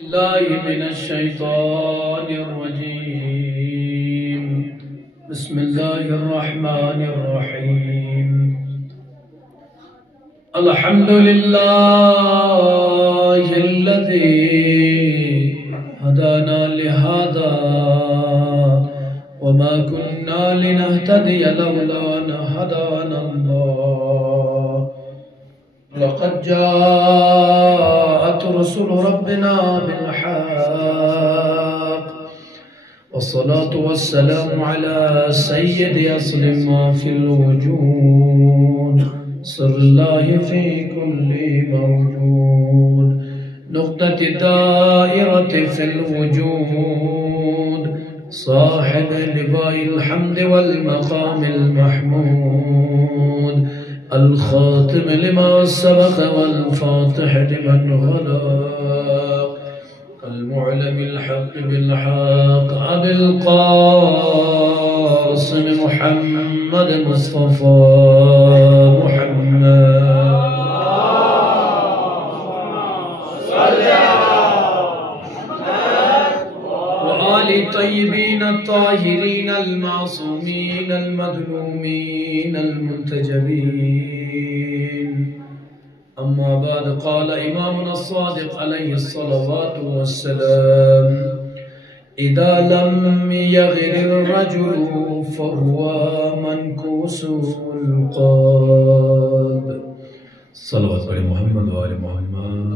الله من الشيطان الرجيم. بسم الله الرحمن الرحيم. الحمد لله الذي هدانا لهذا وما كنا لنهتدي لولا أن هدانا الله. لقد جاءت رسل ربنا بالحق والصلاة والسلام على سيد أصل ما في الوجود سر الله في كل موجود نقطة الدائرة في الوجود صاحب لواء الحمد والمقام المحمود الخاتم لما سبق والفاتح لمن غلق المعلم الحق بالحق أبي القاسم محمد مصطفى محمد وآل طيبين الطاهرين المعصومين المظلومين المنتجبين. أما بعد قال إمامنا الصادق عليه الصلوات والسلام: إذا لم يغر الرجل فهو منكوس القلب. صلوات على محمد وآل محمد.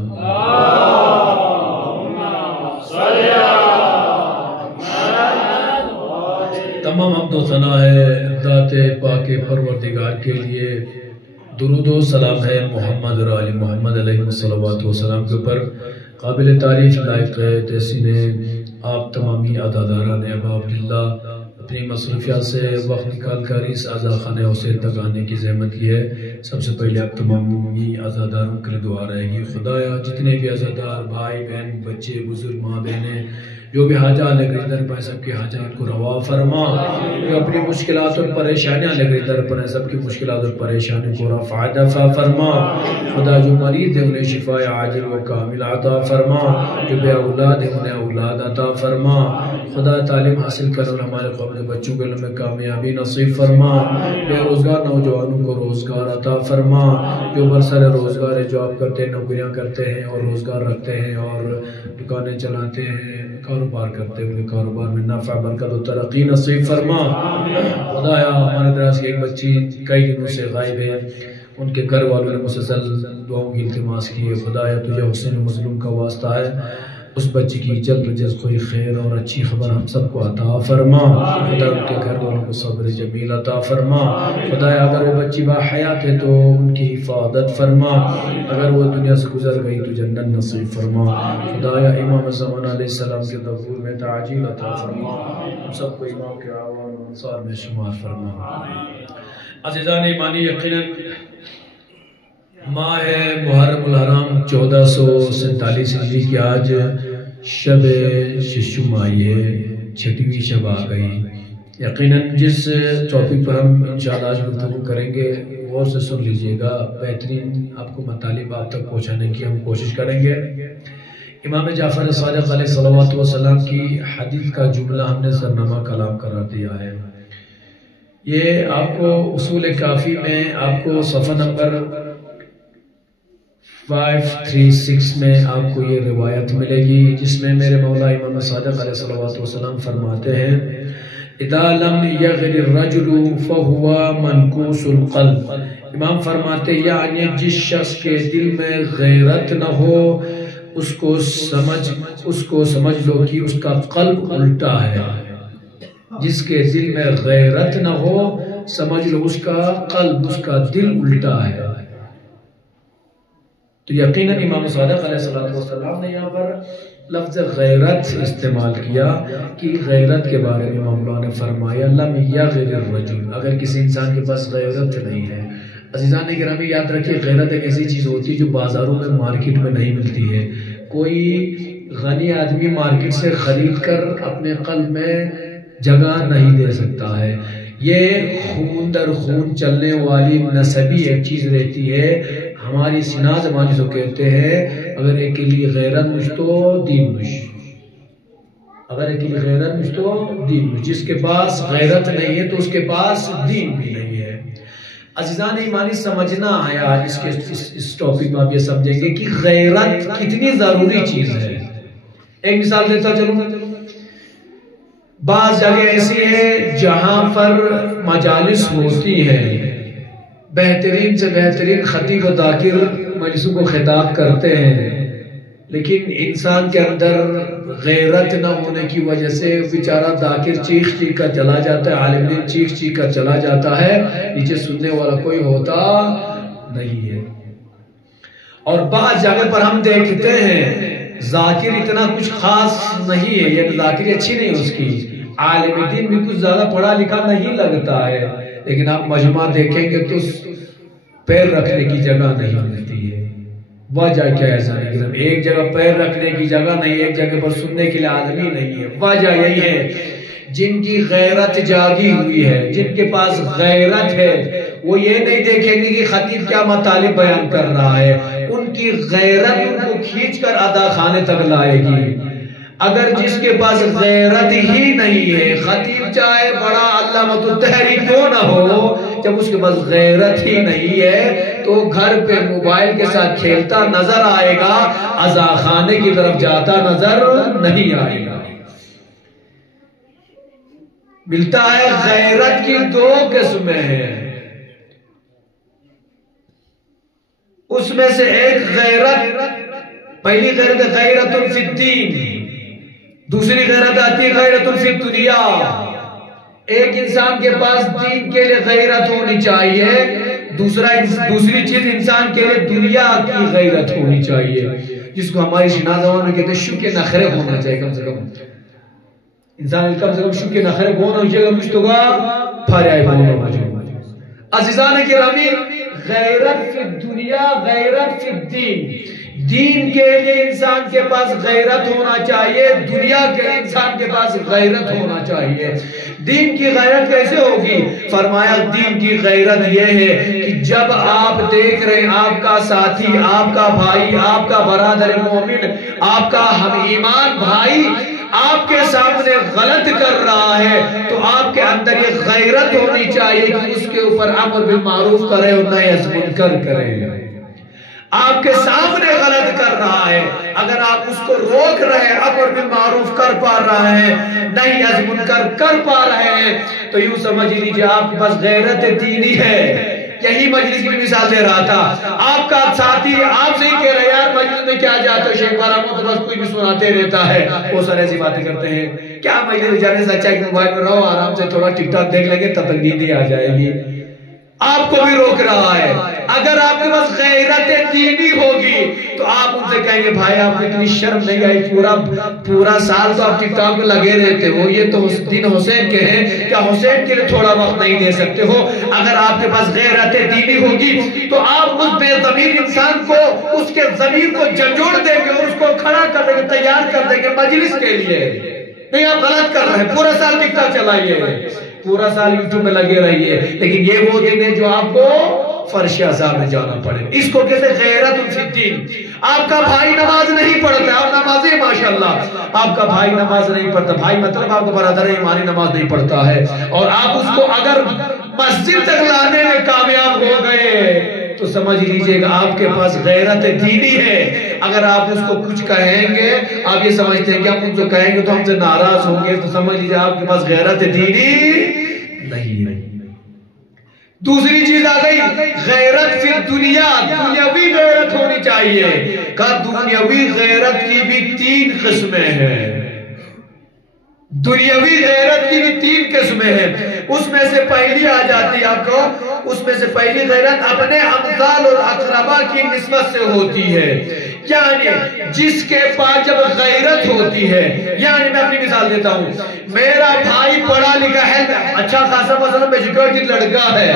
اللهم صل تمام حمد و ثنا ہے ذات پاک پروردگار کے لیے. درود و سلام ہے محمد اور آل محمد علیہ السلام کے اوپر. قابل تعریف لائق ہے تحسین آپ تمامی عزاداران ابا عبداللہ اپنی مصروفیات سے وقت نکال کر اس عزاخانہ حسین تک آنے کی زحمت کی ہے. سب سے پہلے آپ تمامی عزاداروں کے لیے دعا رہے گی. خدایا جتنے بھی عزادار بھائی بہن بچے بزرگ ماں بہنیں جو بھی حاجات لے کر ادھر پر سب کی حاجات کو روا فرما. جو اپنی مشکلات اور پریشانیاں لے کر ادھر پر سب کی مشکلات اور پریشانیوں کو رفع دفع فرما. خدا جو مریض ہے انہیں شفاء عاجل و کامل عطا فرما. جو بے اولاد ہے انہیں اولاد عطا فرما. خدا تعلیم حاصل کرنے ہمارے قوم کے بچوں کے لیے کامیابی نصیب فرما. بے روزگار نوجوانوں کو روزگار عطا فرما. جو برسر روزگار ہے جاب کرتے ہیں نوکریاں کرتے ہیں اور روزگار رکھتے ہیں اور دکانیں چلاتے ہیں کاروبار کرتے ہیں انہیں کاروبار میں نفع برکت و ترقی نصیب فرما. خدایا ہمارے دراز کی ایک بچی کئی دنوں سے غائب ہے ان کے گھر والوں نے مسلسل دعاؤں کی التماس کی ہے. خدایا تجھے حسین مظلوم کا واسطہ ہے اس بچی کی جلد جلد کوئی خیر اور اچھی خبر ہم سب کو عطا فرما. خدا ان کے گھر والوں کو صبر جمیل عطا فرما. خدایا اگر وہ بچی با حیات ہے تو ان کی حفاظت فرما. اگر وہ دنیا سے گزر گئی تو جنت نصیب فرما. خدایا امام زمان علیہ السلام کے ظہور میں تعجیل عطا فرما. ہم سب کو امام کے اعوان و انصار میں شمار فرما. عزیزان ایمانی یقیناً ماہ محرم الحرام 1447 ہجری کی آج شب ششم آئی ہے. چھٹویں شب آ گئی. یقیناً جس ٹاپک پر ہم انشاءاللہ آج گفتگو کریں گے غور سے سن لیجئے گا. بہترین آپ کو مطالب آپ تک پہنچانے کی ہم کوشش کریں گے. امام جعفر صادق علیہ الصلوۃ والسلام کی حدیث کا جملہ ہم نے سرنامہ کلام قرار دیا ہے. یہ آپ کو اصول کافی میں آپ کو صفحہ نمبر 536 میں آپ کو یہ روایت ملے گی جس میں میرے مولا امام صادق علیہ السلام فرماتے ہیں: اذا لم یغر الرجل فهو منکوس القلب. امام فرماتے یعنی جس شخص کے دل میں غیرت نہ ہو اس کو سمجھ لو کہ اس کا قلب الٹا ہے. جس کے دل میں غیرت نہ ہو سمجھ لو اس کا قلب اس کا دل الٹا ہے. تو یقیناً امام صادق علیہ السلام نے یہاں پر لفظ غیرت استعمال کیا کہ غیرت کے بارے میں مولا نے فرمایا لم یغر الرجل. اگر کسی انسان کے پاس غیرت نہیں ہے. عزیزان گرامی یاد رکھیے غیرت ایک ایسی چیز ہوتی ہے جو بازاروں میں مارکیٹ میں نہیں ملتی ہے. کوئی غنی آدمی مارکیٹ سے خرید کر اپنے قلب میں جگہ نہیں دے سکتا ہے. یہ خون در خون چلنے والی نسبی ایک چیز رہتی ہے. ہماری سنا زبانی سے کہتے ہیں اگر ایک کے لیے غیرت مجھ تو دین مجھ، اگر ایک کے لیے غیرت مجھ تو دین مجھ. جس کے پاس غیرت نہیں ہے تو اس کے پاس دین بھی نہیں ہے. عزیزان ایمانی سمجھنا ہے آج اس ٹاپک میں آپ یہ سمجھیں گے کہ غیرت کتنی ضروری چیز ہے. ایک مثال دیتا چلوں. بعض جگہ ایسی ہے جہاں پر مجالس ہوتی ہیں، بہترین سے بہترین خطیب و ذاکر مجلسوں کو خطاب کرتے ہیں، لیکن انسان کے اندر غیرت نہ ہونے کی وجہ سے بیچارہ ذاکر چیخ چیخ کر چلا جاتا ہے، عالم دین چیخ چیخ کر چلا جاتا ہے، نیچے سننے والا کوئی ہوتا نہیں ہے. اور بعض جگہ پر ہم دیکھتے ہیں ذاکر اتنا کچھ خاص نہیں ہے، یعنی ذاکری اچھی نہیں ہے اس کی، عالم دین بھی کچھ زیادہ پڑھا لکھا نہیں لگتا ہے، لیکن آپ مجمع دیکھیں گے تو پیر رکھنے کی جگہ نہیں ملتی ہے. وجہ کیا ہے سارے؟ ایک جگہ پیر رکھنے کی جگہ نہیں، ایک جگہ پر سننے کے لیے آدمی نہیں ہے. وجہ یہی ہے جن کی غیرت جاگی ہوئی ہے، جن کے پاس غیرت ہے، وہ یہ نہیں دیکھیں گے کہ خطیب کیا مطالب بیان کر رہا ہے، ان کی غیرت ان کو کھینچ کر ادا خانے تک لائے گی. اگر جس کے پاس غیرت ہی نہیں ہے، خطیب چاہے بڑا علامۃ التحریر کیوں نہ ہو، جب اس کے پاس غیرت ہی نہیں ہے تو گھر پہ موبائل کے ساتھ کھیلتا نظر آئے گا، اذا خانے کی طرف جاتا نظر نہیں آئے گا. ملتا ہے غیرت کی دو قسمیں ہیں. اس میں سے ایک غیرت، پہلی غیرت غیرت فی الدین، دوسری غیرت آتی ہے غیرت فی الدنیا. ایک انسان کے پاس دین کے لیے غیرت ہونی چاہیے، دوسری چیز انسان کے لیے دنیا کی غیرت ہونی چاہیے، جس کو ہماری شنا زبان میں کہتے ہیں شوق نخرے ہونا چاہیے. کم سے کم انسان کم سے کم شوق نخرے ہونا چاہیے، مجھتو گا پھارے آئے ہونا چاہیے. عزیزان کرامی، غیرت فی الدنیا، غیرت فی الدین. دین کے لیے انسان کے پاس غیرت ہونا چاہیے، دنیا کے لیے انسان کے پاس غیرت ہونا چاہیے. دین کی غیرت کیسے ہوگی؟ فرمایا دین کی غیرت یہ ہے کہ جب آپ دیکھ رہے ہیں آپ کا ساتھی، آپ کا بھائی، آپ کا برادر مومن، آپ کا ہم ایمان بھائی آپ کے سامنے غلط کر رہا ہے تو آپ کے اندر یہ غیرت ہونی چاہیے کہ اس کے اوپر امر بالمعروف کرے اور نہی از منکر کرے. آپ کے سامنے غلط کر رہا ہے، اگر آپ اس کو روک رہے ہیں، امر بالمعروف کر پا رہے ہیں، نہی از منکر کر پا رہے ہیں، تو یوں سمجھ لیجئے آپ کے پاس غیرت دینی ہے. یہی مجلس کی مثال دے رہا تھا، آپ کا ساتھی آپ سے ہی کہہ رہے یار مجلس میں کیا جاتا ہے، شیخ بارہ تو بس کوئی بھی سناتے رہتا ہے، وہ سارے ایسی باتیں کرتے ہیں. کیا مجلس جانے سے اچھا کہ موبائل میں رہو، آرام سے تھوڑا ٹک ٹاک دیکھ لیں گے، تب تک نیند ہی آ جائے گی. آپ کو بھی روک رہا ہے. اگر آپ کے پاس غیرت دینی ہوگی تو آپ ان سے کہیں گے بھائی آپ کو اتنی شرم نہیں آئی، پورا سال تو آپ ٹک ٹاک میں لگے رہتے ہو، یہ تو دن حسین کے ہیں، کیا حسین کے لیے تھوڑا وقت نہیں دے سکتے ہو؟ اگر آپ کے پاس غیرت دینی ہوگی تو آپ اس بے ضمیر انسان کو، اس کے ضمیر کو جھنجھوڑ دیں گے اور اس کو کھڑا کر دیں گے، تیار کر دیں گے مجلس کے لیے. نہیں آپ غلط کر رہے ہیں، پورا سال ٹک ٹاک چلائیے، پورا سال یوٹیوب میں لگے رہیے، لیکن یہ وہ دن ہے جو آپ کو فرش عذاب میں جانا پڑے. اس کو کہتے ہیں غیرت فی الدین. آپ کا بھائی نماز نہیں پڑھتا، آپ نمازی ہیں ماشاءاللہ، آپ کا بھائی نماز نہیں پڑھتا، بھائی مطلب آپ کا برادر ایمانی نماز نہیں پڑھتا ہے، اور آپ اس کو اگر مسجد تک لانے میں کامیاب ہو گئے تو سمجھ لیجئے گا آپ کے پاس غیرت دینی ہے. اگر آپ اس کو کچھ کہیں گے، آپ یہ سمجھتے ہیں کہ آپ ان کو کہیں گے تو ہم سے ناراض ہوں گے، تو سمجھ لیجئے آپ کے پاس غیرت دینی نہیں ہے. دوسری چیز آ گئی غیرت فی الدنیا، دنیاوی غیرت ہونی چاہیے. کہ دنیاوی غیرت کی بھی 3 قسمیں ہیں. دنیاوی غیرت کی بھی 3 قسمیں ہیں. اس میں سے پہلی آ جاتی ہے آپ کو، اس میں سے پہلی غیرت اپنے امثال اور اقربا کی نسبت سے ہوتی ہے. یعنی جس کے پاس جب غیرت ہوتی ہے، یعنی میں اپنی مثال دیتا ہوں، میرا بھائی پڑھا لکھا ہے، اچھا خاصا مثلا ایجوکیٹڈ لڑکا ہے،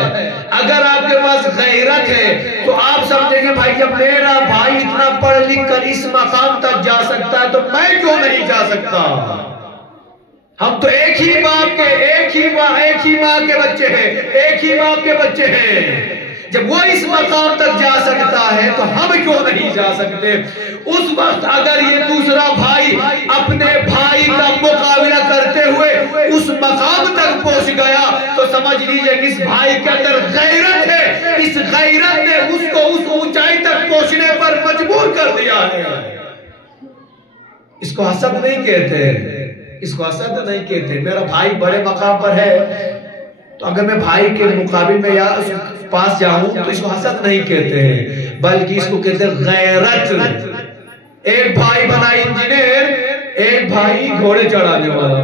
اگر آپ کے پاس غیرت ہے تو آپ سمجھیں گے بھائی جب میرا بھائی اتنا پڑھ لکھ کر اس مقام تک جا سکتا ہے تو میں کیوں نہیں جا سکتا. ہم تو ایک ہی باپ کے ایک ہی ماں کے بچے ہیں، ایک ہی باپ کے بچے ہیں۔ جب وہ اس مقام تک جا سکتا ہے تو ہم کیوں نہیں جا سکتے؟ اس وقت اگر یہ دوسرا بھائی اپنے بھائی کا مقابلہ کرتے ہوئے اس مقام تک پہنچ گیا تو سمجھ لیجئے اس بھائی کے اندر غیرت ہے، اس غیرت نے اس کو اس اونچائی تک پہنچنے پر مجبور کر دیا ہے۔ اس کو حسد نہیں کہتے، اس کو حسد نہیں کہتے۔ میرا بھائی بڑے مقام پر ہے تو اگر میں بھائی کے مقابل میں یا اس پاس جاؤں تو اس کو حسد نہیں کہتے ہیں، بلکہ اس کو کہتے ہیں غیرت۔ ایک بھائی بنا انجینئر، ایک بھائی گھوڑے چڑھانے والا،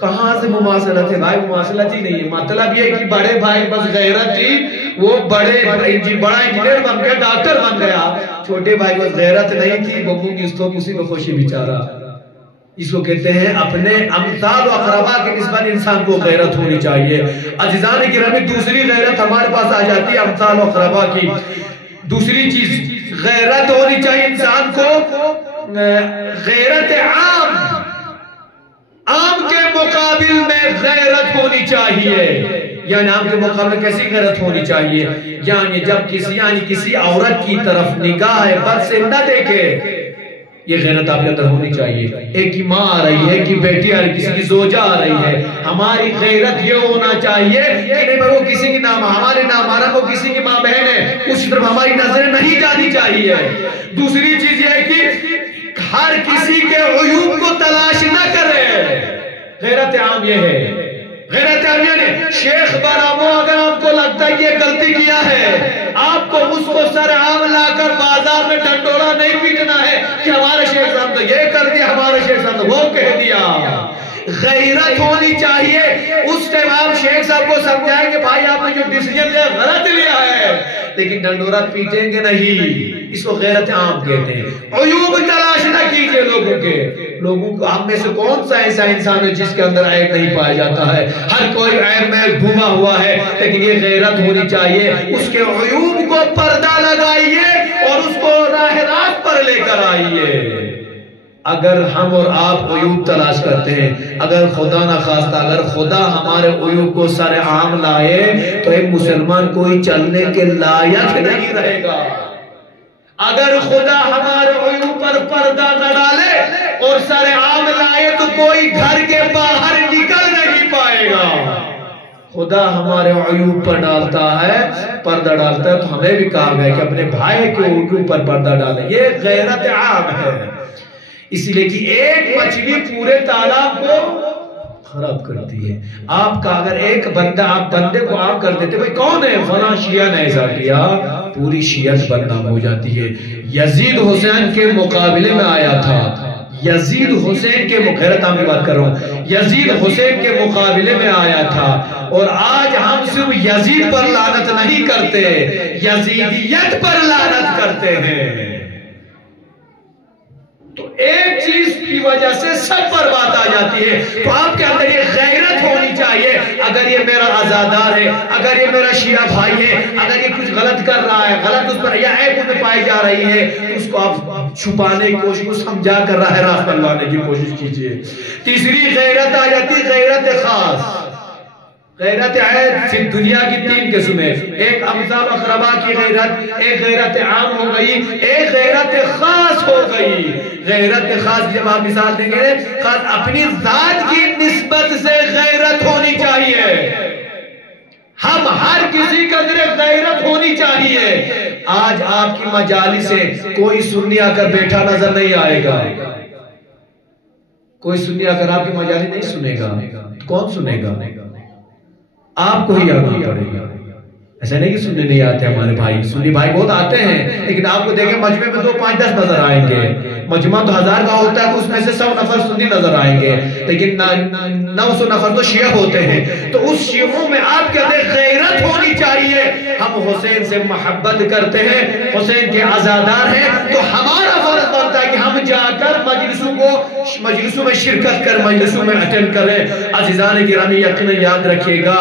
کہاں سے مماثلت ہے بھائی؟ مماثلت ہی نہیں ہے۔ مطلب یہ کہ بڑے بھائی بس غیرت تھی، وہ بڑا انجینئر بن گیا، ڈاکٹر بن گیا، چھوٹے بھائی بس غیرت نہیں تھی، ببو کی استو کسی میں خوشی بیچارہ۔ اس کو کہتے ہیں اپنے امثال و اقربا کے نسبت انسان کو غیرت ہونی چاہیے۔ عزیزان گرامی، دوسری غیرت ہمارے پاس آ جاتی ہے امثال و اقربا کی۔ دوسری چیز غیرت ہونی چاہیے انسان کو، غیرت عام کے مقابل میں غیرت ہونی چاہیے۔ یعنی عام کے مقابل میں کیسی غیرت ہونی چاہیے؟ یعنی جب کسی عورت کی طرف نگاہ بد سے نہ دیکھے، یہ غیرت آپ کے اندر ہونی چاہیے۔ ایک کی ماں آ رہی ہے، ایک کی بیٹی آ رہی ہے، کسی کی زوجہ آ رہی ہے، ہماری غیرت یہ ہونا چاہیے کہ نہیں وہ کسی کی نام ہمارے نام آ رہا، وہ کسی کی ماں بہن ہے، اس طرف ہماری نظریں نہیں جانی چاہیے۔ دوسری چیز یہ ہے کہ ہر کسی کے عیوب کو تلاش نہ کرے، غیرت عام یہ ہے۔ غیرت عام یعنی شیخ برامو اگر آپ کو لگتا ہے یہ غلطی کیا ہے، آپ کو اس کو سر عام لا کر بازار میں ڈنڈورا نہیں پیٹنا ہے کہ ہمارے شیخ صاحب تو یہ کر دیا، ہمارے شیخ صاحب تو وہ کہہ دیا۔ غیرت ہونی چاہیے۔ اس ٹائم آپ شیخ صاحب کو سمجھائیں کہ بھائی آپ نے جو ڈیسیجن لیا غلط لیا ہے، لیکن ڈنڈورا پیٹیں گے نہیں۔ اس کو غیرت عام کہتے ہیں۔ عیوب تلاش نہ کیجئے لوگوں کے۔ لوگوں کو آپ میں سے کون سا ایسا انسان ہے جس کے اندر عیب نہیں پایا جاتا ہے؟ ہر کوئی عیب میں گھوما ہوا ہے، لیکن یہ غیرت ہونی چاہیے۔ اس کے عیوب کو پردہ لگائیے اور اس کو راہ راست پر لے کر آئیے۔ اگر ہم اور آپ عیوب تلاش کرتے ہیں، اگر خدا نہ خواستہ اگر خدا ہمارے عیوب کو سر عام لائے تو ایک مسلمان کوئی چلنے کے لائق نہیں رہے گا۔ اگر خدا ہمارے عیوب پر پردہ نہ ڈالے اور سر عام لائے تو کوئی گھر کے باہر نکل نہیں پائے گا۔ خدا ہمارے عیوب پر ڈالتا ہے، پردہ ڈالتا ہے، تو ہمیں بھی کہا گیا کہ اپنے بھائی کے عیوب پر پردہ ڈالیں۔ یہ غیرت عام ہے۔ اسی لئے کہ ایک مچھلی پورے تالاب کو خراب کرتی ہے۔ آپ کا اگر ایک بندہ آپ بندے کو آپ کر دیتے بھئی کون ہے؟ فلاں شیعہ نے ایسا کیا، پوری شیعت بدنام ہو جاتی ہے۔ یزید حسین کے مقابلے میں آیا تھا، یزید حسین کے غیرت عام کی بات کر رہا ہوں، یزید حسین کے مقابلے میں آیا تھا، اور آج ہم صرف یزید پر لعنت نہیں کرتے، یزیدیت پر لعنت کرتے ہیں۔ تو ایک چیز کی وجہ سے سب پر بات آ جاتی ہے۔ تو آپ کے اندر یہ غیرت ہونی چاہیے۔ اگر یہ میرا عزادار ہے، اگر یہ میرا شیعہ بھائی ہے، اگر یہ کچھ غلط کر رہا ہے، غلط اس پر یا عیب اس میں پائی جا رہی ہے، تو اس کو آپ چھپانے کی کوشش، کو سمجھا کر راہ راست پر لانے کی کوشش کیجئے۔ تیسری غیرت آ جاتی ہے غیرت خاص۔ غیرت عید دنیا کی تین قسمیں، ایک امثال اقربا کی غیرت، ایک غیرت عام ہو گئی، ایک غیرت خاص ہو گئی۔ غیرت خاص جب آپ مثال دیں گے، خاص اپنی ذات کی نسبت سے غیرت ہونی چاہیے۔ ہم ہر کسی کے اندر غیرت ہونی چاہیے۔ آج آپ کی مجالس سے کوئی سنی آ کر بیٹھا نظر نہیں آئے گا، کوئی سنی آ کر آپ کی مجالس نہیں سنے گا، کون سنے گا؟ آپ کو ہی آنا پڑے گا۔ ایسا نہیں کہ سننے نہیں آتے ہمارے بھائی، سنی بھائی بہت آتے ہیں، لیکن آپ کو دیکھیں مجمع میں 2 5 10 نظر آئیں گے۔ مجمع تو 1000 کا ہوتا ہے، اس میں سے 100 نفر سنی نظر آئیں گے، لیکن 900 نفر تو شیعہ ہوتے ہیں۔ تو اس شیعوں میں آپ کے اندر غیرت ہونی چاہیے۔ ہم حسین سے محبت کرتے ہیں، حسین کے عزادار ہیں، تو ہمارا فرض بنتا ہے کہ ہم جا کر مجلسوں میں شرکت کر، مجلسوں میں اٹینڈ کریں۔ عزیزان گرامی یقیناً یاد رکھیے گا،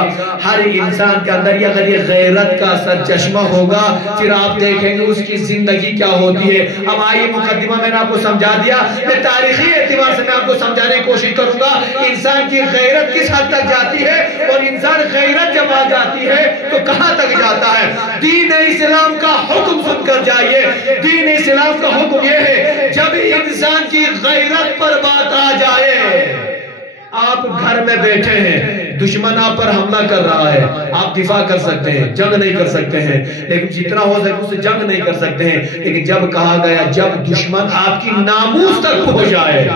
ہر انسان کے اندر اگر یہ غیرت کا سرچشمہ ہوگا، پھر آپ دیکھیں گے اس کی زندگی کیا ہوتی ہے۔ اب آئیے مقدمہ میں نے آپ کو سمجھا دیا، میں تاریخی اعتبار سے میں آپ کو سمجھانے کی کوشش کروں گا۔ انسان کی غیرت کس حد تک جاتی ہے اور انسان غیرت جب آ جاتی ہے تو کہاں تک جاتا ہے. دین اسلام کا حکم سن کر جائیے. دین اسلام کا حکم یہ ہے جب انسان کی غیرت پر بات آ جائے, آپ گھر میں بیٹھے ہیں, دشمن آپ پر حملہ کر رہا ہے, آپ دفاع کر سکتے ہیں, جنگ نہیں کر سکتے ہیں, لیکن جتنا ہو سکے اس سے جنگ نہیں کر سکتے ہیں, لیکن جب کہا گیا جب دشمن آپ کی ناموس تک پہنچ جائے,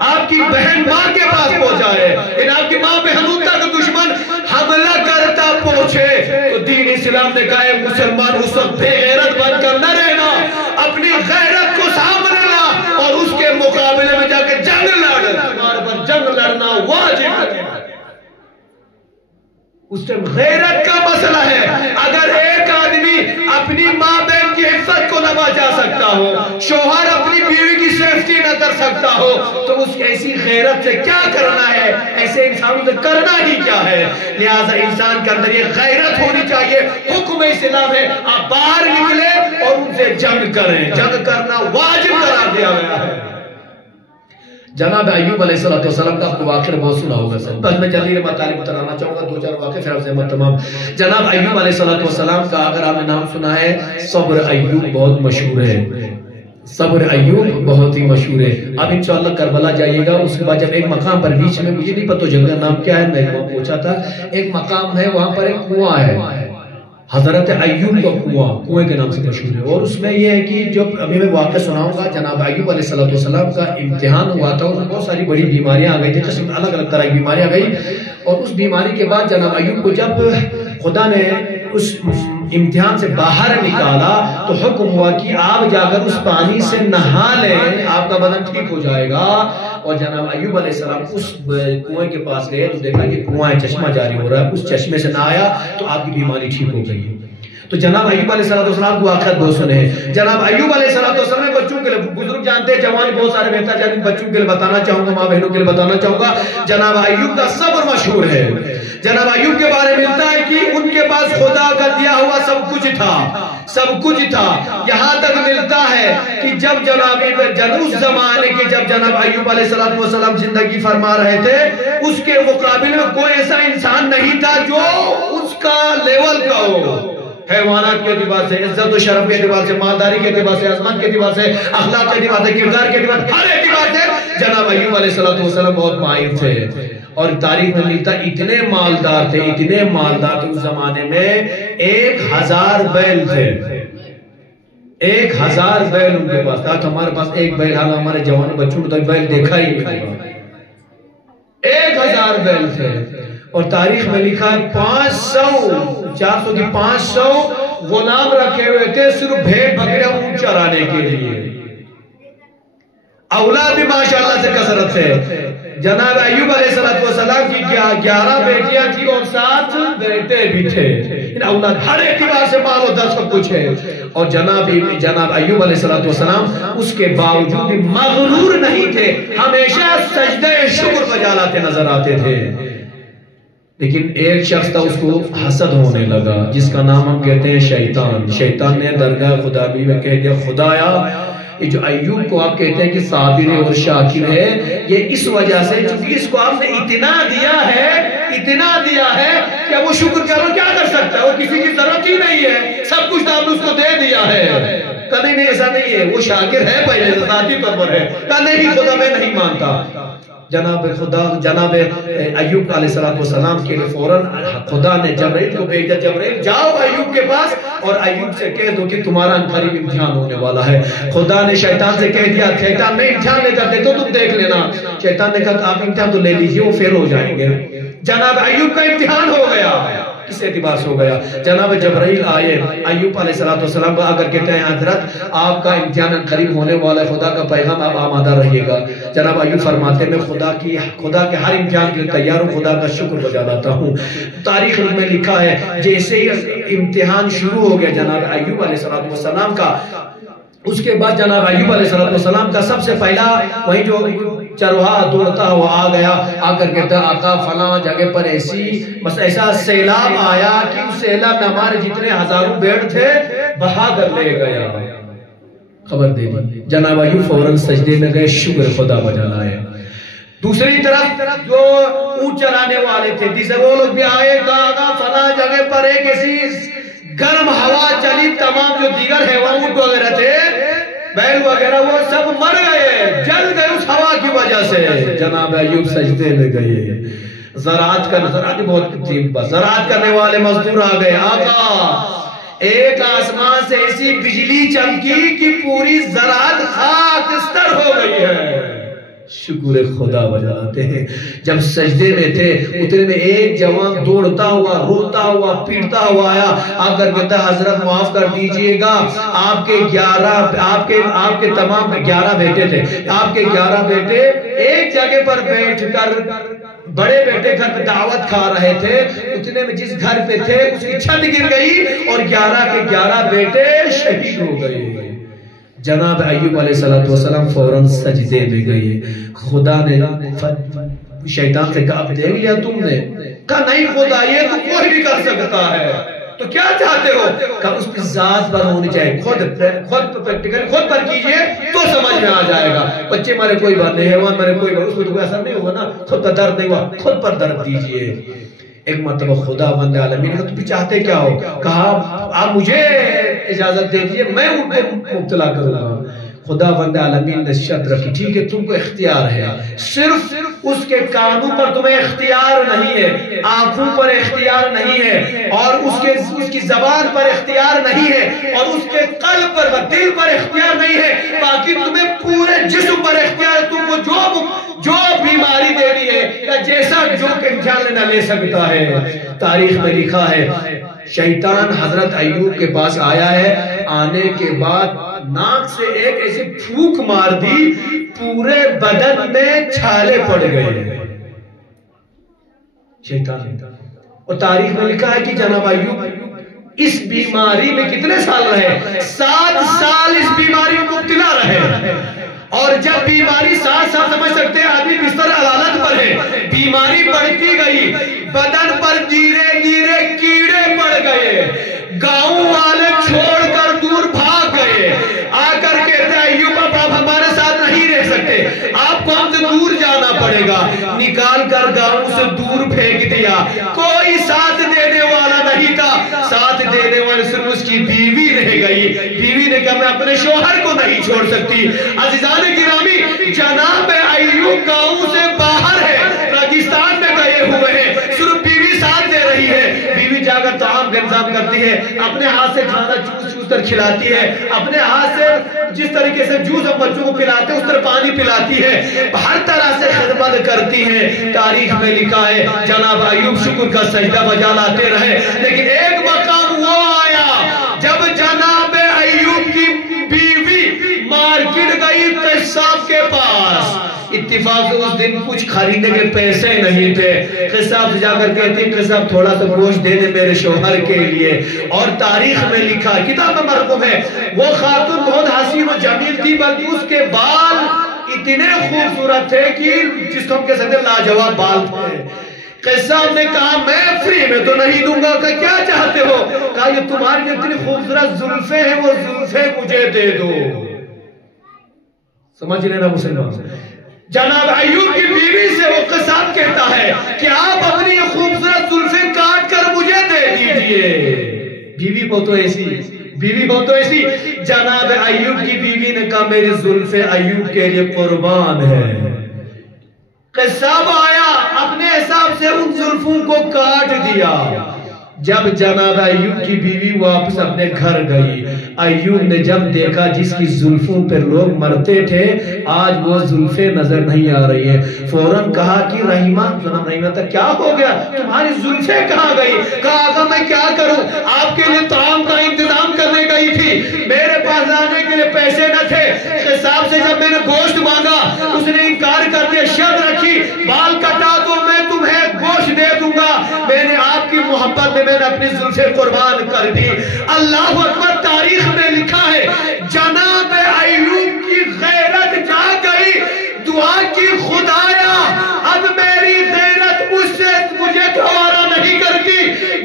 آپ کی بہن ماں کے پاس پہنچ جائے, آپ کی ماں بہنوں تک دشمن حملہ کرتا پہنچے, تو دین اسلام نے کہا ہے مسلمان اس وقت بے غیرت بن کر نہ رہنا, اپنی غیرت کو سامنے لا اور اس کے مقابلے میں جا کے جنگ لڑ. تمہارے پر جنگ لڑنا واجب ہے. اس ٹائم غیرت کا مسئلہ ہے. اگر ایک آدمی اپنی ماں بہن کی عزت کو نہ بچا سکتا ہو, شوہر اپنی بیوی کی سیفٹی نہ کر سکتا ہو, تو اس ایسی غیرت سے کیا کرنا ہے, ایسے انسانوں سے کرنا ہی کیا ہے. لہٰذا انسان کے اندر یہ غیرت ہونی چاہیے. حکم اسلام ہے آپ باہر نکلے اور ان سے جنگ کریں. جنگ کرنا واجب قرار دیا گیا ہے. جناب ایوب علیہ السلام کا آپ کو واقعہ بہت سنا ہوگا سر, بس میں جلدی مطالب بتانا چاہوں گا 2-4 واقعے پھر آپ سے تمام. جناب ایوب علیہ السلام کا اگر آپ نے نام سنا ہے, صبر ایوب بہت مشہور ہے. صبر ایوب بہت ہی مشہور ہے. اب انشاءاللہ کربلا جائیے گا, اس کے بعد جب ایک مقام پر بیچ میں, مجھے نہیں پتہ جگہ کا نام کیا ہے, میں وہاں پہنچا تھا, ایک مقام ہے وہاں پر ایک کنواں ہے, حضرت ایوب کا کنویں کے نام سے مشہور ہے. اور اس میں یہ ہے کہ جب ابھی میں واقعہ سناؤں گا, جناب ایوب علیہ السلام کا امتحان ہوا تھا, اس میں بہت ساری بڑی بیماریاں آ گئی تھی, قسم الگ الگ طرح کی بیماریاں آ گئی. اور اس بیماری کے بعد جناب ایوب کو جب خدا نے اس امتحان سے باہر نکالا تو حکم ہوا کہ آپ جا کر اس پانی سے نہا لیں, آپ کا بدن ٹھیک ہو جائے گا. اور جناب ایوب علیہ السلام اس کنویں کے پاس گئے تو دیکھا کہ کنواں چشمہ جاری ہو رہا ہے, اس چشمے سے نہایا تو آپ کی بیماری ٹھیک ہو گئی. تو جناب ایوب علیہ السلام کو واقعات بہت سنے ہیں. جناب ایوب علیہ السلام نے بچوں کے لیے, بزرگ جانتے ہیں, جوان بہت سارے بہتر جانتے ہیں, بچوں کے لیے بتانا چاہوں گا, ماں بہنوں کے لیے بتانا چاہوں گا. جناب ایوب کا صبر مشہور ہے. جناب ایوب کے بارے میں ملتا ہے کہ ان کے پاس خدا کا دیا ہوا سب کچھ تھا, سب کچھ تھا. یہاں تک ملتا ہے کہ جب جناب اس زمانے کے جب جناب ایوب علیہ السلام زندگی فرما رہے تھے, اس کے مقابلے میں کوئی ایسا انسان نہیں تھا جو اس کا لیول کا ہو. حیوانات کے اعتبار سے, عزت و شرف کے اعتبار سے, مالداری کے اعتبار سے, عظمت کے اعتبار سے, اخلاق کے اعتبار سے, کردار کے اعتبار سے, ہر اعتبار سے جناب ایوب علیہ السلام بہت ماہر تھے. اور تاریخ میں ملتا اتنے مالدار تھے, اتنے مالدار تھے اس زمانے میں, 1000 بیل تھے. 1000 بیل ان کے پاس تھا. ہمارے پاس ایک بیل, حال ہمارے جوان بچوں کو بیل دیکھا ہی نہیں. 1000 بیل تھے. اور تاریخ میں لکھا ہے 400 کی 500 غلام رکھے ہوئے تھے صرف بھیڑ بکریاں اونٹ چرانے کے لیے. اولاد بھی ماشاءاللہ سے کثرت سے. جناب ایوب علیہ السلام کی 11 بیٹیاں تھی اور 7 بیٹے بھی تھے. اولاد ہر اعتبار سے مال و دولت سب کچھ ہے. اور جناب ایوب علیہ السلام اس کے باوجود مغرور نہیں تھے, ہمیشہ سجدہ شکر بجا لاتے نظر آتے تھے. لیکن ایک شخص تھا, اس کو حسد ہونے لگا, جس کا نام ہم کہتے ہیں شیطان. شیطان نے درگاہ خدا بھی میں کہہ دیا, خدایا یہ جو ایوب کو آپ کہتے ہیں کہ صابر اور شاکر ہے, یہ اس وجہ سے چونکہ اس کو آپ نے اتنا دیا ہے کہ وہ شکر کرو کیا کر سکتا ہے, وہ کسی کی ضرورت ہی نہیں ہے, سب کچھ آپ نے اس کو دے دیا ہے. کہا نہیں ایسا نہیں ہے, وہ شاکر ہے پہلے سے, ذاتی طور پر ہے. کہا نہیں خدا میں نہیں مانتا. جناب ایوب علیہ السلام کے لئے فوراً خدا نے جبرائیل کو بھیجا, جبرائیل جاؤ ایوب کے پاس اور ایوب سے کہہ دو کہ تمہارا قریب امتحان ہونے والا ہے. خدا نے شیطان سے کہہ دیا, شیطان میں امتحان لے کر دے تو تم دیکھ لینا. شیطان نے کہا آپ امتحان تو لے لیجئے, وہ فیل ہو جائیں گے. جناب ایوب کا امتحان ہو گیا. کس اعتبار سے ہو گیا؟ جناب جبرائیل آئے ایوب علیہ السلام کو اگر کہتے ہیں حضرت آپ کا امتحان قریب ہونے والا ہے, خدا کا پیغام آپ آمادہ رہیے گا. جناب ایوب فرماتے ہیں میں خدا کے ہر امتحان کے لیے تیار ہوں, خدا کا شکر بجا لاتا ہوں. تاریخ میں لکھا ہے جیسے ہی امتحان شروع ہو گیا جناب ایوب علیہ السلام کا, اس کے بعد جناب ایوب علیہ السلام کا سب سے پہلا وہی جو چرواہا دوڑتا ہوا آ گیا, آ کر کہتا آقا فلاں جگہ پر ایسا سیلاب آیا کہ اس سیلاب میں ہمارے جتنے ہزاروں بیڑ تھے بہا کر لے گیا. خبر دے دی. جناب ایوب فوراً سجدے میں گئے, شکر خدا بجا لائے. دوسرے دوسری طرف جو اونٹ چرانے والے تھے جسے وہ لوگ بھی آئے کہا فلاں جگہ پر ایک ایسی گرم ہوا چلی، تمام جو دیگر حیوان اونٹ وغیرہ تھے بیل وغیرہ وہ سب مر گئے، جل گئے اس ہوا کی وجہ سے۔ جناب ایوب سجدے میں گئے، زراعت بہت قیمتی بات، زراعت کرنے والے مزدور آ گئے، آقا ایک آسمان سے ایسی بجلی چمکی کہ پوری زراعت خاکستر ہو گئی ہے۔ شکر خدا بجاتے ہیں۔ جب سجدے میں تھے اتنے میں ایک جوان دوڑتا ہوا روتا ہوا پیٹتا ہوا آیا، آ کر کہتا حضرت معاف کر دیجئے گا، آپ کے تمام 11 بیٹے تھے، آپ کے 11 بیٹے ایک جگہ پر بیٹھ کر بڑے بیٹے گھر پہ دعوت کھا رہے تھے، اتنے میں جس گھر پہ تھے اس کی چھت گر گئی اور 11 کے 11 بیٹے شہید ہو گئے۔ جناب ایوب علیہ السلام فوراً سجدے میں گئے۔ خدا نے شیطان سے کہا دیکھ لیا تم نے؟ کہا نہیں خدا یہ تو کوئی بھی کر سکتا ہے، تو کیا چاہتے ہو؟ کہا اس کی ذات پر ہونی چاہیے، خود پریکٹیکل خود پر کیجئے تو سمجھ میں آ جائے گا۔ بچے مارے کوئی بات نہیں، حیوان مارے کوئی بات، اس میں تو کوئی اثر نہیں ہوگا نا، خود پر درد نہیں ہوا، خود پر درد دیجئے۔ ایک مرتبہ خدا بند عالمین تم بھی چاہتے کیا ہو؟ کہا آپ مجھے اجازت دے دیجئے میں ان کو مبتلا کروں گا۔ خدا بند عالمین نے شرط رکھی ٹھیک ہے تم کو اختیار ہے، صرف اس کے کانوں پر تمہیں اختیار نہیں ہے، آنکھوں پر اختیار نہیں ہے، اور اس کی زبان پر اختیار نہیں ہے، اور اس کے قلب پر دل پر اختیار نہیں ہے، باقی تمہیں پورے جسم پر اختیار ہے۔ تم کو جو بیماری دینی ہے یا جیسا جو جان لینا لے سکتا ہے۔ تاریخ میں لکھا ہے شیطان حضرت ایوب کے پاس آیا ہے، آنے کے بعد ناک سے ایک ایسی پھونک مار دی پورے بدن میں چھالے پڑ گئے شیطان۔ اور تاریخ میں لکھا ہے کہ جناب ایوب اس بیماری میں کتنے سال رہے؟ 7 سال اس بیماری میں مبتلا رہے۔ اور جب بیماری 7 سال سمجھ سکتے ہیں آدمی بستر علالت پر ہے، بیماری بڑھتی گئی، بدن پر دھیرے دھیرے کیڑے پڑ گئے، گاؤں والے چھوڑ کر دور بھاگ گئے، آ کر کہتے ہیں ایوب آپ ہمارے ساتھ نہیں رہ سکتے، آپ کو ہم سے دور جانا پڑے گا۔ نکال کر گاؤں سے دور پھینک دیا، کوئی ساتھ دینے والا نہیں تھا، ساتھ دینے والی صرف اس کی بیوی رہ گئی۔ بیوی نے کہا میں اپنے شوہر کو نہیں چھوڑ سکتی۔ عزیزان گرامی جناب ایوب گاؤں سے باہر ہے، راجستھان میں گئے ہوئے ہیں، صرف بیوی ساتھ دے رہی ہے۔ بیوی جا کر طعام کا انتظام کرتی ہے، اپنے ہاتھ سے کھانا چوس چوس کر کھلاتی ہے، اپنے ہاتھ سے جس طریقے سے جوس ہم بچوں کو پلاتے ہیں اس طرح پانی پلاتی ہے، ہر طرح سے خدمت کرتی ہے۔ تاریخ میں لکھا ہے جناب ایوب شکر کا سجدہ بجا لاتے رہے، لیکن ایک مقام وہ آیا جب جناب ایوب کی بیوی مارکیٹ گئی قصاب کے پاس، اتفاق سے اس دن کچھ خریدنے کے پیسے نہیں تھے، قصاب سے جا کر کہتی قصاب تھوڑا سا گوشت دے دے میرے شوہر کے لیے۔ اور تاریخ میں لکھا ہے کتاب میں مرقوم ہے وہ خاتون بہت حسین و جمیل تھی، بلکہ اس کے بال اتنے خوبصورت تھے کہ جس کو ہم کہہ سکتے لاجواب بال تھے۔ قصاب نے کہا میں فری میں تو نہیں دوں گا، کہا کیا چاہتے ہو؟ کہا یہ تمہاری اتنی خوبصورت زلفیں ہیں وہ زلفیں مجھے دے دو۔ سمجھ لینا مسلمان، جناب ایوب کی بیوی سے وہ قصاب کہتا ہے کہ آپ اپنی یہ خوبصورت زلفیں کاٹ کر مجھے دے دیجئے۔ بیوی ہو تو ایسی جناب ایوب کی بیوی نے کہا میری زلفیں ایوب کے لیے قربان ہے۔ قصاب آیا اپنے حساب سے ان زلفوں کو کاٹ دیا۔ جب جناب ایوب کی بیوی واپس اپنے گھر گئی، ایوب نے جب دیکھا جس کی زلفوں پر لوگ مرتے تھے آج وہ زلفیں نظر نہیں آ رہی ہیں، فوراً کہا کہ رحیمہ جناب رحیمہ تک کیا ہو گیا، تمہاری زلفیں کہاں گئی؟ کہا آقا میں کیا کروں، آپ کے لیے طعام کا انتظام کرنے گئی تھی، میرے پاس لانے کے لیے پیسے نہ تھے، قصاب سے جب میں نے گوشت مانگا اس نے انکار کر دیا، شرط رکھی بال کٹا تو میں تمہیں گوشت دے دوں گا، میں نے آپ کی محبت میں نے اپنی زلفیں قربان کر دی۔ اللہ اکبر، تاریخ میں لکھا ہے جناب ایوب کی غیرت جا گئی، دعا کی خدایا اب میری غیرت مجھ سے مجھے گوارا نہیں کرتی،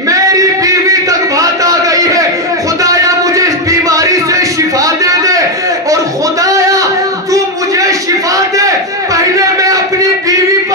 میری بیوی تک بات آ گئی ہے، خدایا مجھے اس بیماری سے شفا دے دے، اور خدایا تو مجھے شفا دے، پہلے میں اپنی بیوی پر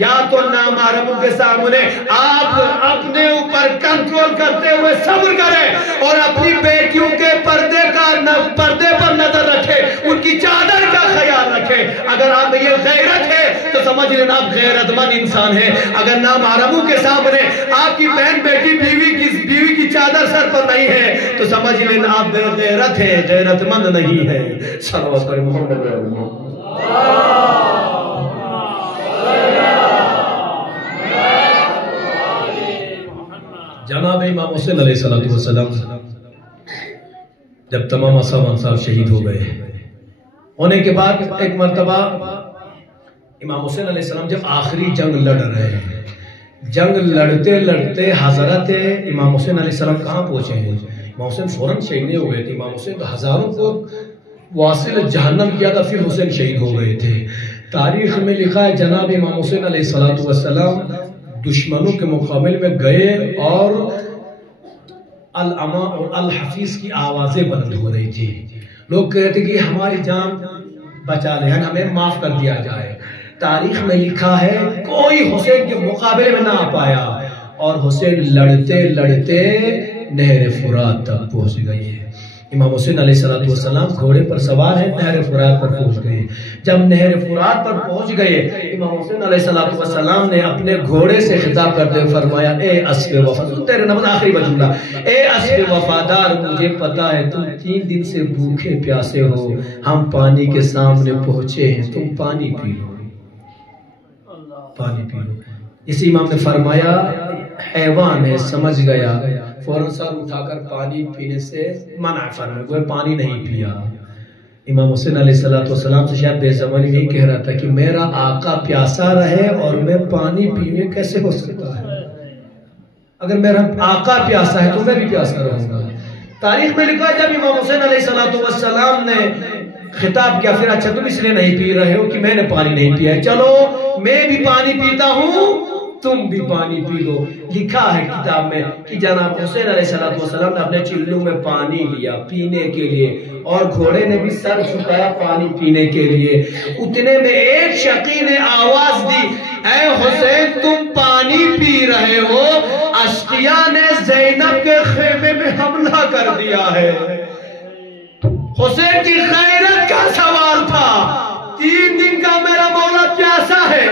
یا تو نامحرموں کے سامنے آپ اپنے اوپر کنٹرول کرتے ہوئے صبر کریں اور اپنی بیٹیوں کے پردے پر نظر رکھے، ان کی چادر کا خیال رکھے۔ اگر آپ میں یہ غیرت ہے تو سمجھ لینا آپ غیرت مند انسان ہیں۔ اگر نامحرموں کے سامنے آپ کی بہن بیٹی بیوی کی چادر سر پر نہیں ہے تو سمجھ لینا آپ بے غیرت ہیں، غیرت مند نہیں ہے۔ صلوات کریں محمد جناب امام حسین علیہ السلام جب تمام صاحب شہید ہو گئے، ہونے کے بعد ایک مرتبہ امام حسین علیہ السلام جب آخری جنگ لڑ رہے ہیں، جنگ لڑتے لڑتے حضرت امام حسین علیہ السلام کہاں پہنچے ہیں؟ امام حسین فوراً شہید نہیں ہو گئے تھے، امام حسین تو ہزاروں کو واصل جہنم کیا تھا، پھر حسین شہید ہو گئے تھے۔ تاریخ میں لکھا ہے جناب امام حسین علیہ السلام دشمنوں کے مقابل میں گئے اور العما اور الحفیظ کی آوازیں بلند ہو رہی تھی، لوگ کہتے کہ ہماری جان بچا لے، ہمیں معاف کر دیا جائے۔ تاریخ میں لکھا ہے کوئی حسین کے مقابلے میں نہ آ پایا اور حسین لڑتے لڑتے نہر فرات تک پہنچ گئے۔ امام حسین علیہ السلام گھوڑے پر سوار ہیں، نہر فرات پر پہنچ گئے۔ جب نہر فرات پر پہنچ گئے، امام حسین علیہ السلام نے اپنے گھوڑے سے خطاب کرتے ہوئے فرمایا، اے اسب وفادار، تیرے نمبر آخری جملہ، اے اسب وفادار، مجھے پتا ہے تم 3 دن سے بھوکے پیاسے ہو، ہم پانی کے سامنے پہنچے ہیں، تم پانی پی لو، پانی پی لو۔ اسی امام نے فرمایا حیوان ہے، سمجھ گیا، فوراً سر اٹھا کر پانی پینے سے منع فرمایا، وہ پانی نہیں پیا۔ امام حسین علیہ السلام سے شاید بے زبانی نہیں کہہ رہا تھا کہ میرا آقا پیاسا رہے اور میں پانی پینے کیسے ہو سکتا ہے؟ اگر میرا آقا پیاسا ہے تو میں بھی پیاسا رہوں گا۔ تاریخ میں لکھا ہے جب امام حسین علیہ السلام نے خطاب کیا، پھر اچھا تم اس لیے نہیں پی رہے ہو کہ میں نے پانی نہیں پیا ہے، چلو میں بھی پانی پیتا ہوں، تم بھی پانی پی لو۔ لکھا ہے کتاب میں کہ جناب حسین علیہ السلام نے اپنے چلو میں پانی لیا پینے کے لیے اور گھوڑے نے بھی سر جھکایا پانی پینے کے لیے۔ اتنے میں ایک شقی نے آواز دی، اے حسین تم پانی پی رہے ہو، اشقیاء نے زینب کے خیمے میں حملہ کر دیا ہے۔ حسین کی غیرت کا سوال تھا، 3 دن کا میرا مولا پیاسا ہے،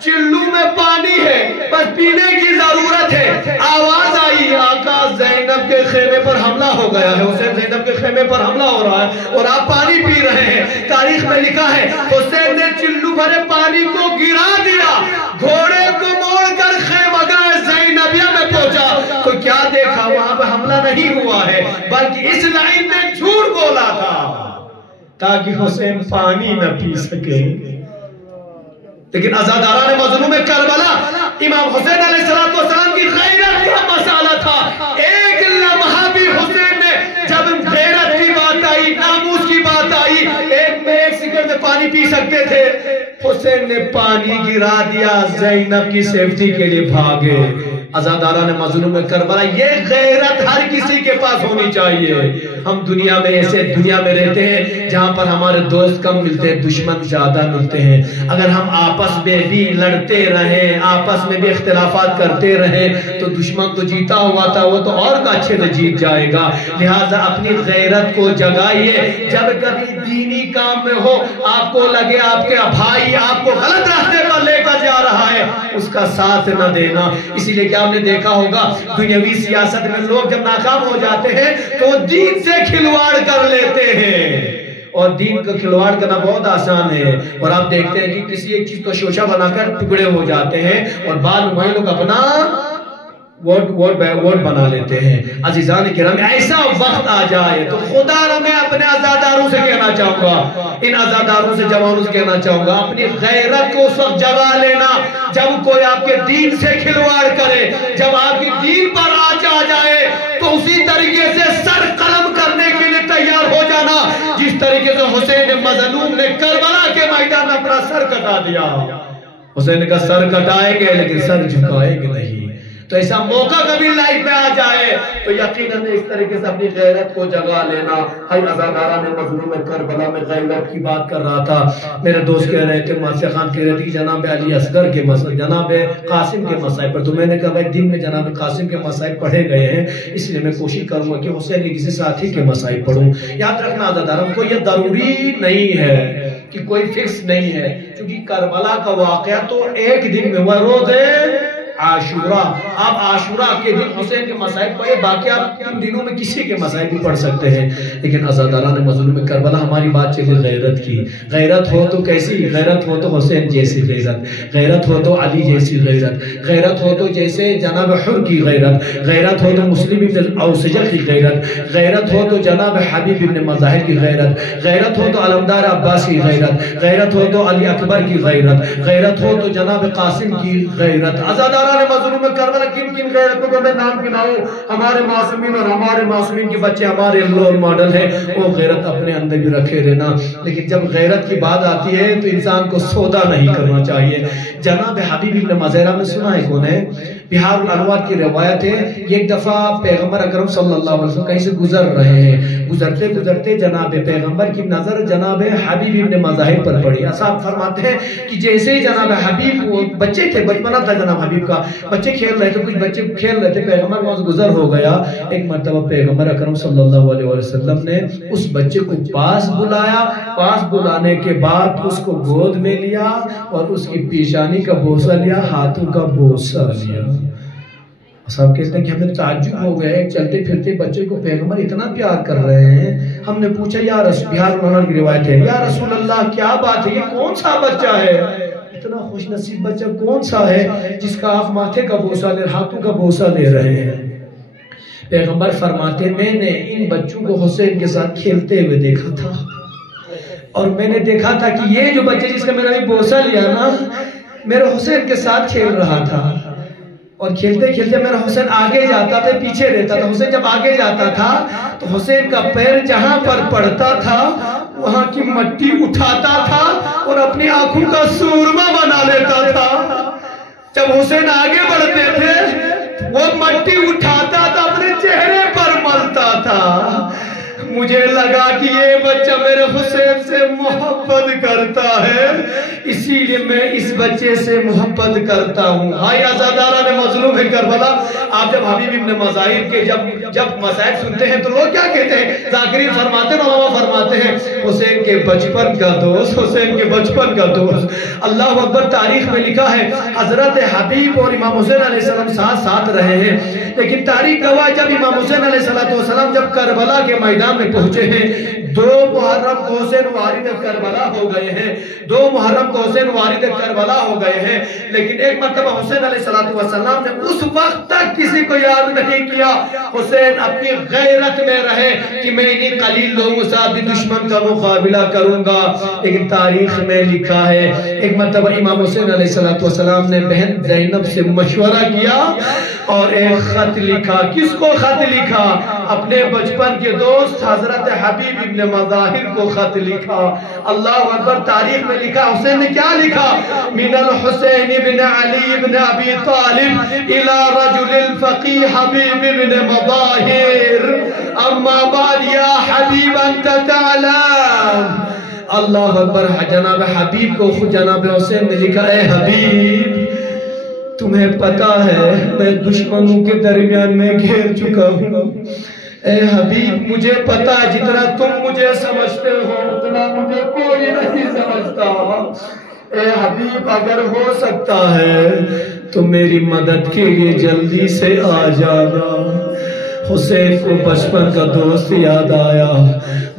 چلو میں پانی ہے، بس پینے کی ضرورت ہے۔ آواز آئی آقا زینب کے خیمے پر حملہ ہو گیا ہے، حسین زینب کے خیمے پر حملہ ہو رہا ہے اور آپ پانی پی رہے ہیں۔ تاریخ میں لکھا ہے حسین نے چلو بھرے پانی کو گرا دیا، گھوڑے کو موڑ کر خیمگاہ زینبیہ میں پہنچا تو کیا دیکھا، وہاں پہ حملہ نہیں ہوا ہے بلکہ اس لائن نے جھوٹ بولا تھا تاکہ حسین پانی نہ پی سکے۔ لیکن عزاداران مظلوم کربلا امام حسین علیہ السلام کی غیرت کا مسئلہ تھا۔ ایک لمحہ بھی حسین نے جب غیرت کی بات آئی، ناموس کی بات آئی، ایک سیکنڈ میں پانی پی سکتے تھے، حسین نے پانی گرا دیا، زینب کی سیفٹی کے لیے بھاگے۔ عزاداران مظلوم کربلا یہ غیرت ہر کسی کے پاس ہونی چاہیے۔ ہم دنیا میں ایسے دنیا میں رہتے ہیں جہاں پر ہمارے دوست کم ملتے ہیں، دشمن زیادہ ملتے ہیں۔ اگر ہم آپس میں بھی لڑتے رہیں، آپس میں بھی اختلافات کرتے رہیں تو دشمن تو جیتا ہوا تھا، وہ تو اور کا اچھے سے جیت جائے گا۔ لہٰذا اپنی غیرت کو جگائیے، جب کبھی دینی کام میں ہو، آپ کو لگے آپ کے بھائی آپ کو غلط راستے پر لے کر جا رہا ہے، اس کا ساتھ نہ دینا۔ اسی لیے کیا آپ نے دیکھا ہوگا دنیاوی سیاست میں لوگ جب ناکام ہو جاتے ہیں تو دین سے کھلواڑ کر لیتے ہیں، اور دین کا کھلواڑ کرنا بہت آسان ہے، اور آپ دیکھتے ہیں کہ کسی ایک چیز کو شوشہ بنا کر ٹکڑے ہو جاتے ہیں اور بعد میں وہی لوگ اپنا ووٹ بنا لیتے ہیں۔ عزیزان کرام ایسا وقت آ جائے تو خدا را میں اپنے عزاداروں سے کہنا چاہوں گا، ان عزاداروں سے جوانوں سے کہنا چاہوں گا، اپنی غیرت کو اس وقت جگا لینا جب کوئی آپ کے دین سے کھلواڑ کرے، جب آپ کے دین پر آنچ آ جائے تو اسی طریقے سے سر قلم کرنے کے لیے تیار ہو جانا جس طریقے سے حسین مظلوم نے کربلا کے میدان میں اپنا سر کٹا دیا۔ حسین کا سر کٹائیں گے لیکن سر جھکائیں گے نہیں۔ تو ایسا موقع کبھی لائف میں آ جائے تو یقیناً اس طریقے سے اپنی غیرت کو جگا لینا. عزاداران مظلوم کربلا میں غیرت کی بات کر رہا تھا. میرے دوست کہہ رہے تھے ماسیہ خان کہہ رہے تھے جناب علی اصغر کے مسائل، جناب قاسم کے مسائل پر. تو میں نے کہا بھائی دن میں جناب قاسم کے مسائل پڑھے گئے ہیں، اس لیے میں کوشش کروں گا کہ حسین کے کسی ساتھی کے مسائل پڑھوں. یاد رکھنا عزاداران کو یہ ضروری نہیں ہے کہ کوئی فکس نہیں ہے، کیونکہ کربلا کا واقعہ تو ایک دن میں ہوا، روز عاشورہ. آپ عاشورہ کے دن حسین کے مسائل پڑھے، باقی آپ ان دنوں میں کسی کے مسائل بھی پڑھ سکتے ہیں. لیکن عزاداران مظلوم کربلا ہماری بات چلی غیرت کی. غیرت ہو تو کیسی؟ غیرت ہو تو حسین جیسی غیرت، غیرت ہو تو علی جیسی غیرت، غیرت ہو تو جیسے جناب حر کی غیرت، غیرت ہو تو مسلم ابن اوسجہ کی غیرت، غیرت ہو تو جناب حبیب ابن مظاہر کی غیرت، غیرت ہو تو علمدار عباس کی غیرت، غیرت ہو تو علی اکبر کی غیرت، غیرت ہو تو جناب قاسم کی غیرت. عزاداران مظلوم کربلا کن کن غیرتوں کو میں نام گناؤں؟ ہمارے معصومین اور ہمارے معصومین کے بچے ہمارے رول ماڈل ہیں، وہ غیرت اپنے اندر بھی رکھے رہنا. لیکن جب غیرت کی بات آتی ہے تو انسان کو سودا نہیں کرنا چاہیے. جناب حبیب ابن مظاہرہ میں سنا ہے کون ہے؟ بہار الانوار کی روایت ہے. ایک دفعہ پیغمبر اکرم صلی اللہ علیہ وسلم کہیں سے گزر رہے ہیں، گزرتے گزرتے جناب پیغمبر کی نظر جناب حبیب ابن مظاہر پر پڑی. صاحب فرماتے ہیں کہ جیسے ہی جناب حبیب، وہ بچے تھے، بچپنا تھا جناب حبیب کا، بچے کھیل رہے تھے، کچھ بچے کھیل رہے تھے، پیغمبر وہاں سے گزر ہو گیا. ایک مرتبہ پیغمبر اکرم صلی اللہ علیہ وسلم نے اس بچے کو پاس بلایا. پاس بلانے کے بعد اس کو گود میں لیا اور اس کی پیشانی کا بوسہ لیا، ہاتھوں کا بوسہ لیا. صاحب کہتے ہیں کہ ہمیں تعجب ہو گئے، چلتے پھرتے بچے کو پیغمبر اتنا پیار کر رہے ہیں. ہم نے پوچھا یا رسول، بہار الانوار کی روایت ہے، یا رسول اللہ کیا بات ہے، یہ کون سا بچہ ہے، اتنا خوش نصیب بچہ کون سا ہے جس کا آپ ماتھے کا بوسہ لے، ہاتھوں کا بوسہ لے رہے ہیں؟ پیغمبر فرماتے میں نے ان بچوں کو حسین کے ساتھ کھیلتے ہوئے دیکھا تھا، اور میں نے دیکھا تھا کہ یہ جو بچے جس کا میں نے بوسہ لیا نا، میرے حسین کے ساتھ کھیل رہا تھا. اور کھیلتے کھیلتے میرا حسین آگے جاتا تھا، پیچھے رہتا تھا. حسین جب آگے جاتا تھا تو حسین کا پیر جہاں پر پڑتا تھا وہاں کی مٹی اٹھاتا تھا اور اپنی آنکھوں کا سورما بنا لیتا تھا. جب حسین آگے بڑھتے تھے وہ مٹی اٹھاتا تھا، اپنے چہرے پر ملتا تھا. مجھے لگا کہ یہ بچہ میرے حسین سے محبت کرتا ہے، اسی لیے میں اس بچے سے محبت کرتا ہوں. ہائی عزاداران مظلوم کربلا، آپ جب حبیب ابن مظاہر کے جب مسائل سنتے ہیں تو لوگ کیا کہتے ہیں؟ ذاکرین فرماتے ہیں، علماء فرماتے ہیں حسین کے بچپن کا دوست، حسین کے بچپن کا دوست. اللہ اکبر. تاریخ میں لکھا ہے حضرت حبیب اور امام حسین علیہ السلام ساتھ ساتھ رہے ہیں، لیکن تاریخ گواہ جب امام حسین علیہ السلام جب کربلا کے میدان میں پہنچے ہیں، 2 محرم کو حسین وارد کربلا ہو گئے ہیں، 2 محرم کو حسین وارد کربلا ہو گئے ہیں. لیکن ایک مرتبہ حسین علیہ السلام نے اس وقت تک کسی کو یاد نہیں کیا. حسین اپنی غیرت میں رہے کہ میں انہیں قلیل لوگوں سے بھی دشمن کا مقابلہ کروں گا. لیکن تاریخ میں لکھا ہے ایک مرتبہ امام حسین علیہ السلام نے بہن زینب سے مشورہ کیا اور ایک خط لکھا. کس کو خط لکھا؟ اپنے بچپن کے دوست حضرت حبیب ابن مظاہر کو خط لکھا. اللہ اکبر. تاریخ میں لکھا حسین نے کیا لکھا؟ من الحسین ابن علی ابن ابی طالب الى رجل الفقی حبیب ابن مظاہر اما بعد یا حبیب انت تعلم. اللہ اکبر. جناب حبیب کو خود جناب حسین نے لکھا، اے حبیب تمہیں پتا ہے میں دشمنوں کے درمیان میں گھیر چکا ہوں. اے حبیب مجھے پتا ہے جتنا تم مجھے سمجھتے ہو اتنا مجھے کوئی نہیں سمجھتا. اے حبیب اگر ہو سکتا ہے تو میری مدد کے لیے جلدی سے آ جانا. حسین کو بچپن کا دوست یاد آیا.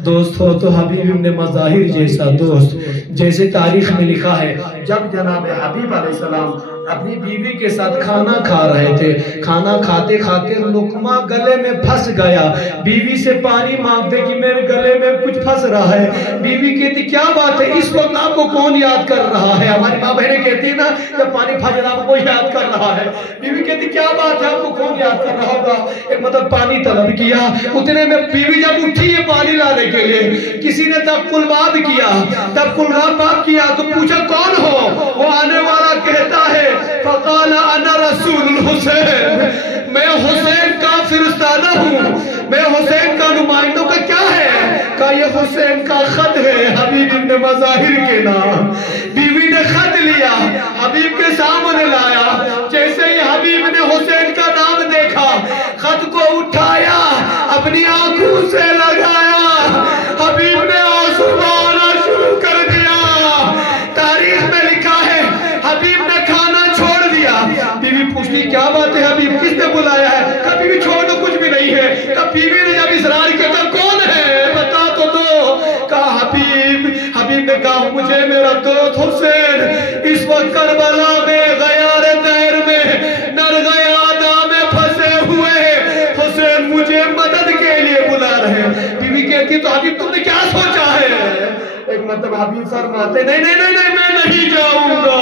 دوست ہو تو حبیب ابن مظاہر جیسا دوست. جیسے تاریخ میں لکھا ہے جب جناب حبیب علیہ السلام اپنی بیوی کے ساتھ کھانا کھا رہے تھے، کھانا کھاتے کھاتے لقمہ گلے میں پھنس گیا. بیوی سے پانی مانگتے کہ میرے گلے میں کچھ پھنس رہا ہے. بیوی کہتی کیا بات ہے، اس وقت آپ کو کون یاد کر رہا ہے؟ ہماری ماں بہنیں کہتی نا جب پانی پھنس رہا آپ کو یاد کر رہا ہے. بیوی کہتی کیا بات ہے، آپ کو کون یاد کر رہا ہوگا؟ ایک مطلب پانی طلب کیا. اتنے میں بیوی جب اٹھی ہے پانی لانے کے لیے، کسی نے تب قلباب کیا، تب قلباب کیا تو پوچھا کون ہو؟ وہ آنے والا کہتا ہے فقال انا رسول الحسین. حسین کا خط ہے حبیب ابن مظاہر کے نام. بیوی نے خط لیا, حبیب کے سامنے لایا. جیسے ہی حبیب نے حسین کا نام دیکھا, خط کو اٹھایا, اپنی آنکھوں سے لگایا, حبیب نے آنسو بہانا شروع کر دیا. تاریخ میں لکھا ہے حبیب نے کھانا چھوڑ دیا. بیوی پوچھتی کیا بات ہے حبیب, کس نے بلایا ہے؟ کہا بیوی چھوڑ دو, کچھ بھی نہیں ہے. کہا بیوی نے جب اصرار کیا, کہا کون ہے بتا تو دو. کہا حبیب. حبیب نے کہا مجھے میرا دوست حسین اس وقت کربلا میں غیار دیر میں نرغہ آدھا میں پھنسے ہوئے, حسین مجھے مدد کے لیے بلا رہے ہیں. بیوی کہتی تو حبیب تم نے کیا سوچا ہے؟ ایک مرتبہ حبیب فرماتے نہیں نہیں نہیں نہیں میں نہیں جاؤں گا.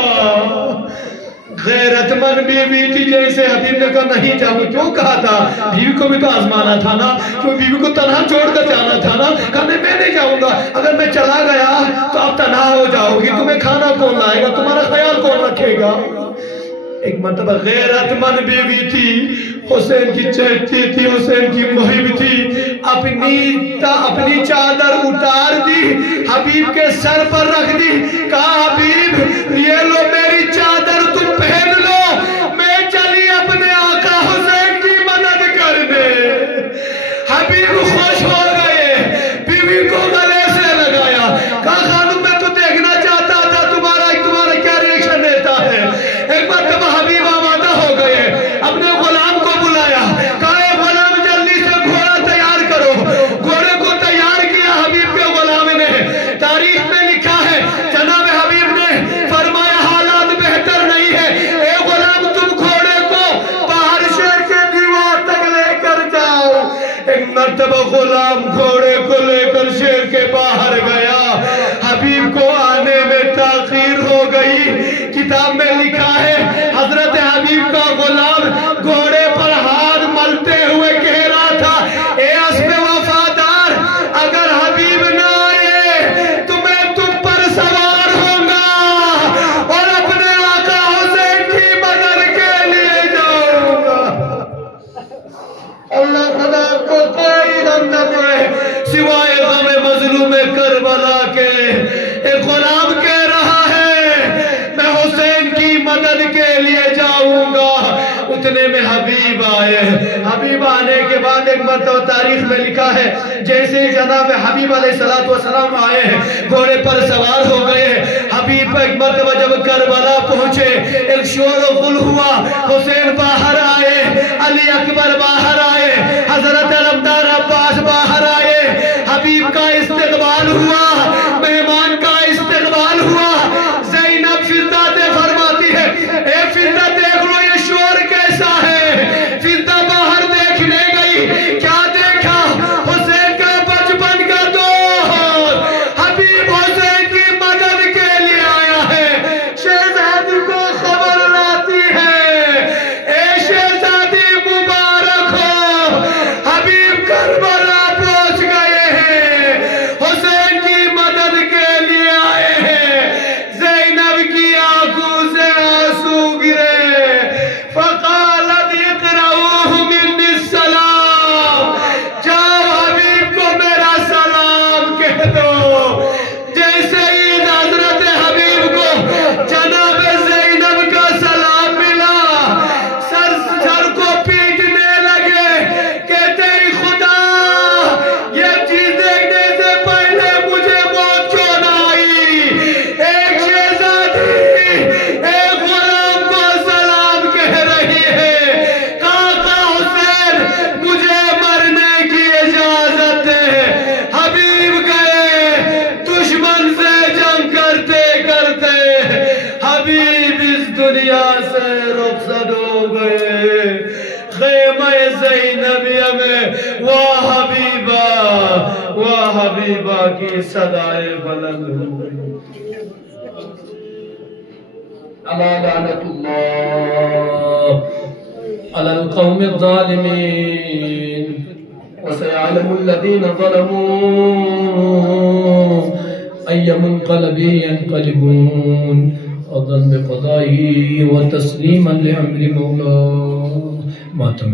غیرت مند بیوی تھی. جیسے حبیب نے کہا نہیں جاؤں. کیوں کہا تھا؟ بیوی کو بھی تو آزمانا تھا نا, کیوں بیوی کو تنہا چھوڑ کر جانا تھا نا. کہا میں نہیں جاؤں گا, اگر میں چلا گیا تو آپ تنہا ہو جاؤ گی, تمہیں کھانا کون لائے گا, تمہارا خیال کون رکھے گا. ایک مرتبہ غیرت مند بیوی تھی, حسین کی چہتی تھی, حسین کی محب تھی. اپنی چادر اتار دی, حبیب کے سر پر رکھ دی. کہا حبیب یہ لو میری چادر, تم پہن لو, میں چلی اپنے آقا حسین کی مدد کرنے. حبیب خوش ہو گئے, بیوی کو گلے سے لگایا. کہا خانم میں تو دیکھنا چاہتا تھا تمہارا کیا ریاکشن دیتا ہے. ایک مرتبہ حبیب آمادہ ہو گئے, اپنے غلام کو بلایا. کہا اے غلام جلدی سے گھوڑا تیار کرو. گھوڑے کو تیار کیا حبیب کے غلام نے. تاریخ میں لکھا ہے جناب حبیب نے فرمایا حالات بہتر نہیں ہے, اے غلام تم گھوڑے کو باہر شہر کے دیوار تک لے کر جاؤ. ایک مرتبہ غلام گھوڑے کو لے کر شہر کے باہر گیا. حبیب کو آنے میں تاخیر ہو گئی. کتاب میں لکھا ہے حضرت حبیب کا غلام گھوڑے پر ہاتھ ملتے ہوئے کہہ رہا تھا اے اسب وفادار, اگر حبیب نہ آئے تو میں تم پر سوار ہوں گا اور اپنے آقا حسین کی مدد کے لیے جاؤں گا. اللہ خدا کو کوئی غم نہ پڑے سوائے غم مظلوم کربلا کے. ایک غلام کہہ رہا ہے میں حسین کی مدد کے لیے جاؤں گا. اتنے میں حبیب آئے. حبیب آنے کے بعد ایک مرتبہ تاریخ میں لکھا ہے جیسے جناب حبیب علیہ السلام آئے ہیں, گھوڑے پر سوار ہو گئے. حبیب ایک مرتبہ جب کربلا پہنچے ایک شور و غل ہوا. حسین باہر آئے, علی اکبر باہر آئے, حضرت علمدار عباس باہر آئے. حبیب کا استقبال ہوا, مہمان کا استقبال ہوا. زینب فضہ سے فرماتی ہے اے فضہ دیکھ لو یہ شور کیسا ہے. فضہ باہر دیکھنے گئی, کیا دیکھا؟ حسین کا بچپن کا دوست حبیب حسین کی مدد کے لیے آیا ہے. شہزادی کو خبر لاتی ہے اے شہزادی مبارک ہو, حبیب کربلا پہنچ گئے ہیں, حسین کی مدد کے لیے آئے ہیں. زینب کی آنکھوں سے آنسو گرے. فقالت اقرؤوہ منی السلام, جاؤ حبیب کو میرا سلام کہہ دو. جیسے ہی حضرت حبیب کو جناب زینب کا سلام ملا, سر کو پیٹنے لگے. کہتے ہی خدا یہ چیز دیکھنے سے پہلے مجھے موت کیوں نہ آئی. ایک شہزادی ایک غلام کو سلام کہہ رہی ہے. آقا حسین مجھے مرنے کی اجازت ہے. حبیب گئے, دشمن سے جنگ کرتے کرتے حبیب اس دنیا سے رخصت ہو گئے. خیمہ زینبیہ میں واہ حبیبہ کی صدائے بلند ہو گئی. الا لعنت اللہ علی القوم الظالمین وسيعلم الذين ظلموا أي منقلب ينقلبون. أذن بقضائه وتسليما لأمر مولاه. ماتم